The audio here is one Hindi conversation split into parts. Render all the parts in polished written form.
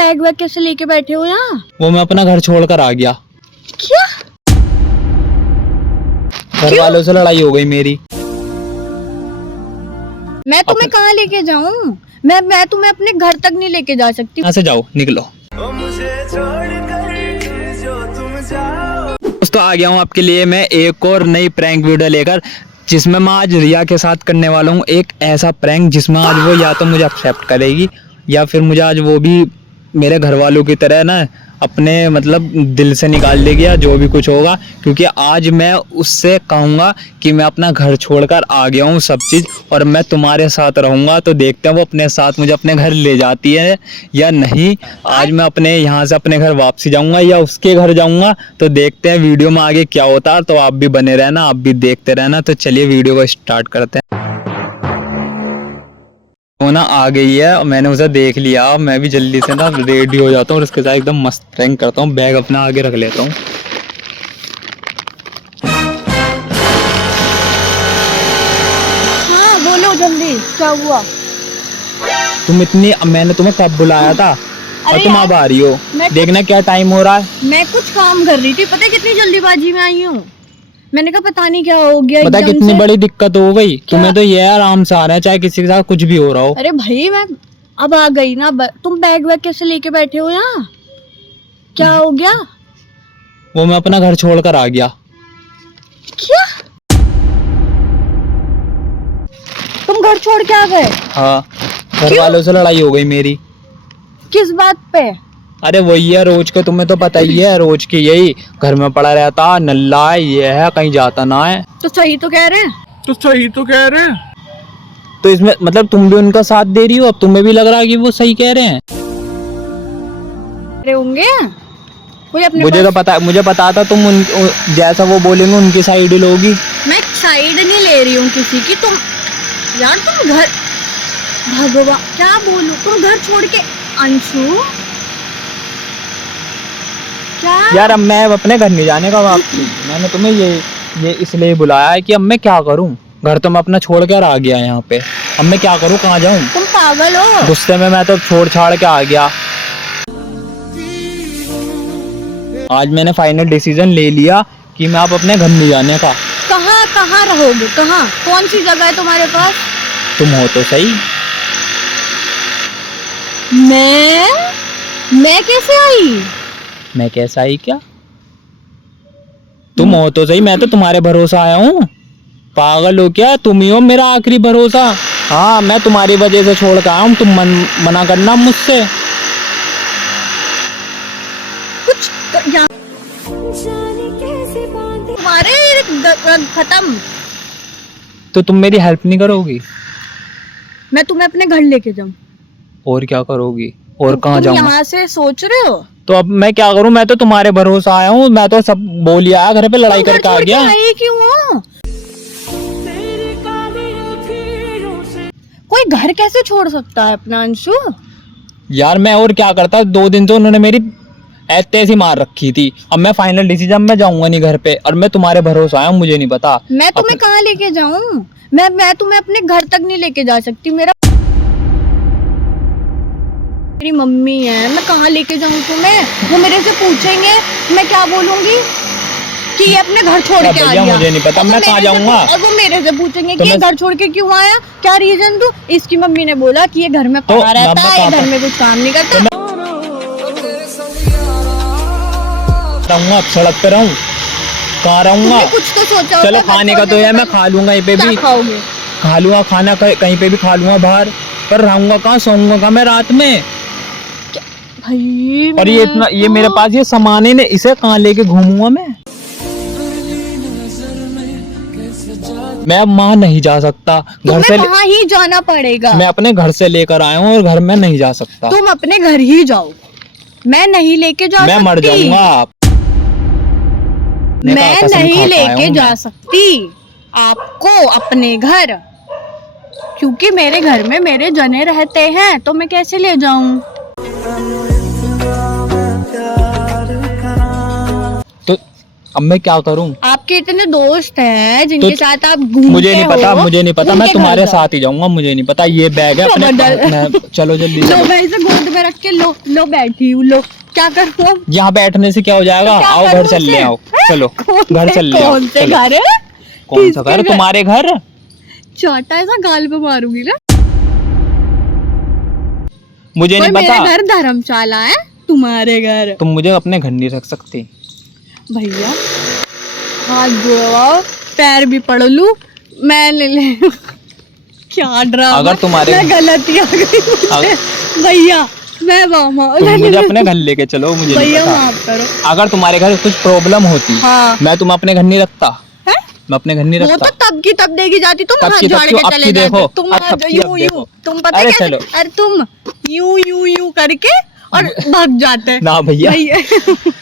बैग वैग कैसे लेके बैठे हो यहाँ? वो मैं अपना घर छोड़कर आ गया। क्या? घर वालों से लड़ाई हो गई मेरी। मैं तुम्हें कहाँ लेके जाऊँ? मैं तुम्हें अपने घर तक नहीं लेके जा सकती। यहाँ से जाओ, निकलो। दोस्तों आ गया हूँ आपके लिए मैं एक और नई प्रैंक वीडियो लेकर, जिसमें मैं आज रिया के साथ करने वाला हूँ एक ऐसा प्रैंक जिसमें आज वो या तो मुझे एक्सेप्ट करेगी या फिर मुझे आज वो भी मेरे घर वालों की तरह ना अपने मतलब दिल से निकाल देगी या जो भी कुछ होगा, क्योंकि आज मैं उससे कहूँगा कि मैं अपना घर छोड़कर आ गया हूँ सब चीज़ और मैं तुम्हारे साथ रहूँगा। तो देखते हैं वो अपने साथ मुझे अपने घर ले जाती है या नहीं। आज मैं अपने यहाँ से अपने घर वापसी जाऊँगा या उसके घर जाऊँगा, तो देखते हैं वीडियो में आगे क्या होता है। तो आप भी बने रहना, आप भी देखते रहना। तो चलिए वीडियो को स्टार्ट करते हैं। वो ना आ गई है, मैंने उसे देख लिया। मैं भी जल्दी से ना रेडी हो जाता हूँ और उसके साथ एकदम मस्त प्रैंक करता हूँ। बैग अपना आगे रख लेता हूँ। हाँ बोलो जल्दी, क्या हुआ? मैंने तुम्हें कब बुलाया था और अरे तुम यार, अब आ रही हो। देखना क्या टाइम हो रहा है। मैं कुछ काम कर रही थी, पता है कितनी जल्दीबाजी में आई हूँ। मैंने कहा पता नहीं क्या हो गया पता एकदम कितनी से। बड़ी दिक्कत हो गई तुम्हें। तो ये आराम से आ रहा है, चाहे किसी के साथ कुछ भी हो रहा हो। अरे भाई मैं अब आ गई ना। तुम बैग वैग कैसे लेके बैठे हो यहाँ? क्या हो गया? वो मैं अपना घर छोड़कर आ गया। क्या? तुम घर छोड़ के आ गए? हाँ, घर क्यों? वालों से लड़ाई हो गई मेरी। किस बात पे? अरे वही है रोज के, तुम्हें तो पता ही है रोज की यही। घर में पड़ा रहता, नल्ला है, ये है, कहीं जाता ना है। तो सही तो कह रहे हैं। तो इसमें मतलब तुम भी उनका साथ दे रही हो। अब तुम्हें भी लग रहा है कि वो सही कह रहे हैं। अरे होंगे कोई अपने मुझे पता था तुम जैसा वो बोलेंगे उनकी साइड ही लोगी। मैं साइड नहीं ले रही हूँ किसी की। तुम यार तुम घर, भगवान क्या बोलूं, तुम घर छोड़ के। अंशु क्या? यार अब मैं अपने घर नहीं जाने का वापसी। मैंने तुम्हें ये इसलिए बुलाया है कि अब मैं क्या करूं। घर तो मैं अपना छोड़ कर आ गया यहाँ पे। अब मैं क्या करूं, कहाँ जाऊं? तुम पागल हो? गुस्से में मैं तो छोड़ छाड़ के आ गया। आज मैंने फाइनल डिसीजन ले लिया कि मैं अब अपने घर नहीं जाने का। कहाँ रहोगे? कहाँ? कौन सी जगह है तुम्हारे पास? तुम हो तो सही। मैं कैसे आई? मैं कैसा ही क्या? तुम हो तो सही। मैं तो तुम्हारे भरोसा आया हूँ। पागल हो क्या? तुम ही हो मेरा आखिरी भरोसा। हाँ, मैं तुम्हारी वजह से छोड़ कर आया हूँ। तुम मना करना मुझसे। कुछ तुम्हारे खत्म। तो तुम मेरी हेल्प नहीं करोगी? मैं तुम्हें अपने घर लेके जाऊं? और क्या करोगी? और कहाँ तुम जाऊंगा? यहाँ से सोच रहे हो? तो अब मैं क्या करूं? मैं तो तुम्हारे भरोसा आया हूँ। मैं तो सब बोल ही आया, घर पे लड़ाई करके आ गया। आई क्यों हो? कोई घर कैसे छोड़ सकता है अपना अंशु? यार मैं और क्या करता। 2 दिन तो उन्होंने मेरी ऐसी मार रखी थी। अब मैं फाइनल डिसीजन में जाऊंगा नहीं घर पे, और मैं तुम्हारे भरोसा आया हूँ। मुझे नहीं पता मैं तुम्हें कहाँ लेके जाऊं। मैं तुम्हें अपने घर तक नहीं लेके जा सकती। मेरी मम्मी है, मैं कहाँ लेके जाऊं तुम्हें? वो मेरे से पूछेंगे, मैं क्या बोलूंगी कि ये अपने घर छोड़ के आ गया। मुझे नहीं पता मैं कहाँ जाऊंगा। और वो मेरे से पूछेंगे कि ये घर छोड़ के क्यों आया, क्या रीजन दूं? इसकी मम्मी ने बोला कि ये घर में पड़ा रहता है, ये घर में कुछ काम नहीं करता। अब सड़क पे रहूं? कहाँ रहूंगा? कुछ तो सोचा। चलो खाने का तो है, मैं खा लूंगा यहीं पे भी। खाओगे? खा लूंगा खाना, कहीं पे भी खा लूंगा बाहर। पर रहूंगा कहाँ? सोऊंगा कहाँ मैं रात में? भाई और ये मेरे पास ये सामान है, इसे कहाँ लेके घूमूंगा मैं अब वहाँ नहीं जा सकता। घर से वहाँ ही जाना पड़ेगा। मैं अपने घर से लेकर आया हूँ और घर में नहीं जा सकता। तुम अपने घर ही जाओ, मैं नहीं लेके जा सकती। मैं मर जाऊंगा। मैं नहीं लेके जा सकती आपको अपने घर, क्योंकि मेरे घर में मेरे जने रहते हैं, तो मैं कैसे ले जाऊं? अब मैं क्या करूं? आपके इतने दोस्त हैं जिनके तो साथ आप घूमते मुझे नहीं पता, हो, मुझे नहीं पता, मैं उनके तुम्हारे घर जाओ। साथ ही जाऊंगा, मुझे नहीं पता। ये बैग है तो अपने बदल- मैं, चलो जल्दी लो चलो। मैं इसे गोद में रख के लो बैठी हूँ, लो क्या करूँ अब? यहाँ बैठने से क्या हो जाएगा? तो क्या आओ घर करूं चल ले उसे? आओ, चलो कौन घर से- चल ले आओ, कौन से चलो। घर है? कौन सा किसके घर? तुम्हारे घर। छोटा ऐसा गाल पे मारूंगी ना। मुझे कोई नहीं मेरे पता। घर धर्मशाला है, तुम्हारे घर। तुम मुझे अपने घर नहीं रख सकती। भैया हाथ जुड़वाओ, पैर भी पढ़ लूं, मैं ले क्या ड्रामा। अगर तुम्हारे- मैं गलती आ गई मुझे। भैया मैं मामा तुम मुझे अपने घर लेके चलो, मुझे नहीं भैया पता। माफ करो। अगर तुम्हारे घर कुछ प्रॉब्लम होती, हाँ। मैं तुम्हें अपने घर नहीं रखता। है? मैं अपने घर नहीं वो रखता। तो तब की तब देगी जाती, तुम तब हाथ की तब जोड़ क्यों? के अब चले की जाते, देखो, तुम अब हाथ तब की यूं अब यूं, देखो। तुम पता अरे कैसे? चलो। अरे तुम यूं यूं यूं करके और भाग जाते हैं। ना भैया,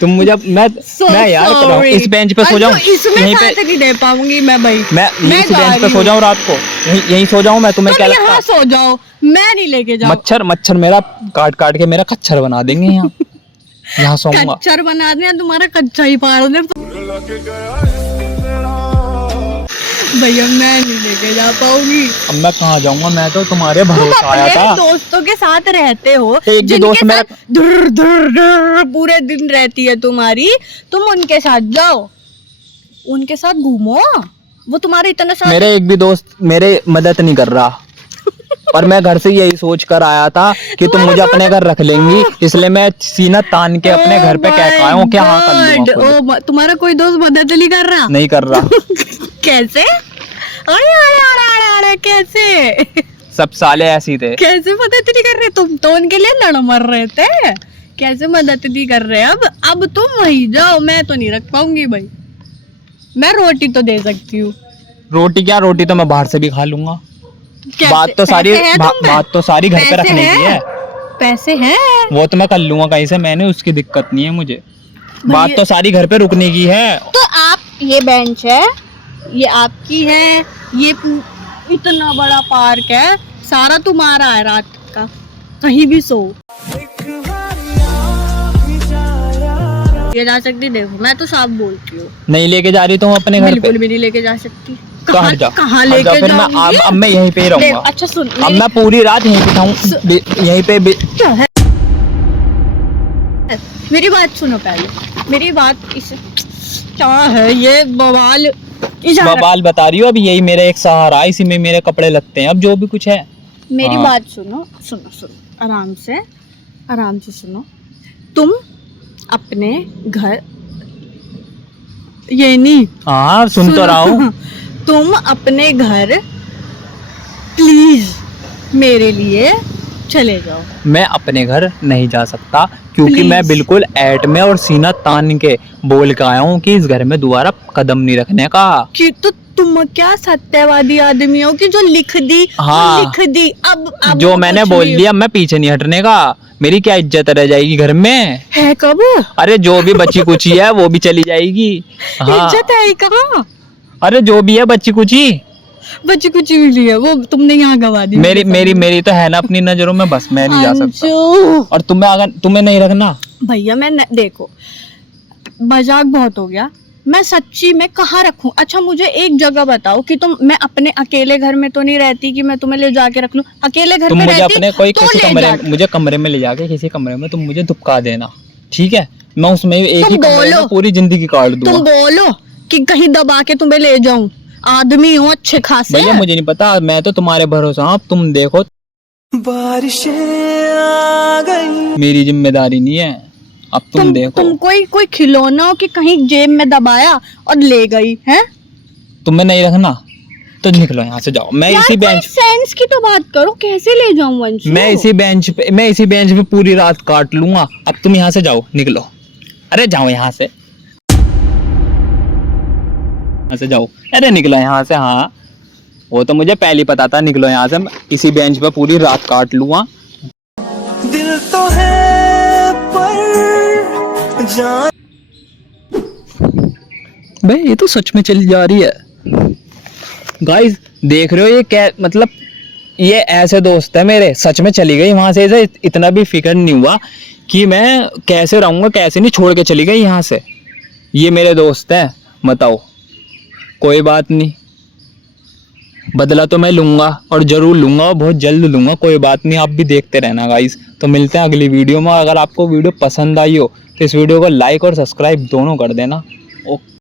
तुम मुझे मैं यार कर रहा हूँ, इस बेंच पे सो जाऊं, इसमें यहीं पे साथ नहीं दे पाऊंगी मैं भाई। मैं इस जा बेंच पे रही सो हूँ। जाऊं रात को, यहीं सो जाऊं मैं? तुम्हें तुम क्या यहाँ लगता? सो जाओ, मैं नहीं लेके जाऊँ। मच्छर मेरा काट काट के मेरा खच्चर बना देंगे यहाँ। यहाँ सोऊंगा। कच्चर बना दे, तुम्हारा कच्चा ही पाड़ दे। भैया मैं नहीं लेके जा पाऊंगी। अब मैं कहाँ जाऊंगा? मैं तो तुम्हारे तुम भरोसे आया अपने था। दोस्तों के साथ रहते हो, एक भी जिनके दोस्त मेरा- साथ धुर धुर धुर पूरे दिन रहती है तुम्हारी, तुम उनके साथ जाओ, उनके साथ घूमो। वो तुम्हारे इतना साथ मेरे एक भी दोस्त मेरे मदद नहीं कर रहा, और मैं घर से यही सोच कर आया था कि तुम मुझे अपने घर रख लेंगी, इसलिए मैं सीना तान के अपने घर पे कह आया हूँ, क्या हाँ कर लूंगा खुद। तुम्हारा कोई दोस्त मदद नहीं कर रहा? नहीं कर रहा। कैसे? अरे अरे अरे अरे अरे कैसे? सब साले ऐसे ही थे। कैसे मदद नहीं कर रहे? तुम तो उनके लिए लड़ मर रहे थे, कैसे मदद नहीं कर रहे? अब तुम वहीं जाओ, मैं तो नहीं रख पाऊंगी भाई। मैं रोटी तो दे सकती हूँ। रोटी क्या? रोटी तो मैं बाहर से भी खा लूंगा। कैसे- बात तो सारी पैसे हैं तुम पे? बात तो सारी घर पे पैसे रखने की हैं? है। पैसे हैं? वो तो मैं कर लूंगा कहीं से, मैंने उसकी दिक्कत नहीं है मुझे। बात भैया- तो सारी घर पे रुकने की है। तो आप, ये बेंच है, ये आपकी है, ये इतना बड़ा पार्क है, सारा तुम्हारा है, रात का कहीं भी सो ये जा सकती। देखो मैं तो साफ बोलती हूँ, नहीं लेके जा रही तुम अपने घर पे? बिल्कुल भी नहीं लेके जा सकती। तो कहाँ हट जाओ, कहाँ हट जाओ, लेके फिर मैं जाऊंगी? अब मैं यहीं पे ही रहूंगा। अच्छा सुन, अब मैं पूरी रात यहीं पे थाऊं, यहीं पे क्या है? मेरी बात सुनो पहले, मेरी बात। इसे क्या है ये बवाल इशारा? बवाल बता रही हो? अब यही मेरा एक सहारा है, इसी में मेरे कपड़े लगते हैं, अब जो भी कुछ है। मेरी हाँ। बात सुनो सुनो सुनो, आराम से सुनो। तुम अपने घर, ये नहीं, हाँ सुन तो सुनो। रहा हूँ। तुम अपने घर प्लीज मेरे लिए चले जाओ। मैं अपने घर नहीं जा सकता, क्योंकि Please. मैं बिल्कुल ऐट में और सीना तान के बोल के आया हूँ कि इस घर में दोबारा कदम नहीं रखने का। कि तो तुम क्या सत्यवादी आदमी हो कि जो लिख दी हाँ। वो लिख दी। अब जो मैंने कुछ बोल नहीं दिया, मैं पीछे नहीं हटने का। मेरी क्या इज्जत रह जाएगी घर में? है। कब अरे जो भी बच्ची कुची है वो भी चली जाएगी। हाँ। इज्जत है कहाँ? अरे जो भी है बच्ची कुची, बच्ची कुछ मिली है, वो तुमने यहाँ गवा दी। मेरी तो है ना अपनी नजरों में, बस मैं नहीं जा सकता। अंशु, और तुम्हें नहीं रखना। भैया देखो मजाक बहुत हो गया, मैं सच्ची में कहाँ रखूं? अच्छा मुझे एक जगह बताओ कि मैं अपने अकेले घर में तो नहीं रहती कि मैं तुम्हें ले जाके रख लूं। अकेले घर तुम में मुझे रहती अपने कोई तो किसी ले कमरे जाके। मुझे कमरे में ले जाके किसी कमरे में तुम मुझे दुबका देना, ठीक है? मैं उसमें एक तुम ही कमरे बोलो। में पूरी जिंदगी काट तुम दूंगा। बोलो कि कहीं दबा के तुम्हें ले जाऊं, आदमी हो अच्छे खासे। भैया मुझे नहीं पता, मैं तो तुम्हारे भरोसे हूँ। अब तुम देखो, बारिशें आ गई। मेरी जिम्मेदारी नहीं है। अब तुम देखो, तुम कोई खिलौना हो कि कहीं जेब में दबाया और ले गई है? तुम्हें नहीं रखना तो निकलो यहाँ से, जाओ। मैं इसी बेंच सेंस की तो बात करो, कैसे ले जाऊं अंशु? मैं इसी बेंच पे पूरी रात काट लूंगा। अब तुम यहाँ से जाओ, निकलो। अरे जाओ यहाँ से, यहाँ से जाओ। अरे निकलो यहाँ से। हाँ वो तो मुझे पहले ही पता था, निकलो यहाँ से। मैं इसी बेंच पे पूरी रात काट लूंगा। दिल तो है पर जान। भाई ये तो सच में चली जा रही है। गाइस देख रहे हो ये क्या, मतलब ये ऐसे दोस्त है मेरे, सच में चली गई वहां से। इसे इतना भी फिक्र नहीं हुआ कि मैं कैसे रहूंगा कैसे नहीं, छोड़ के चली गई यहाँ से। ये मेरे दोस्त हैं, बताओ। कोई बात नहीं, बदला तो मैं लूंगा और जरूर लूंगा और बहुत जल्द लूंगा। कोई बात नहीं, आप भी देखते रहना गाइस। तो मिलते हैं अगली वीडियो में। अगर आपको वीडियो पसंद आई हो तो इस वीडियो को लाइक और सब्सक्राइब दोनों कर देना। ओके।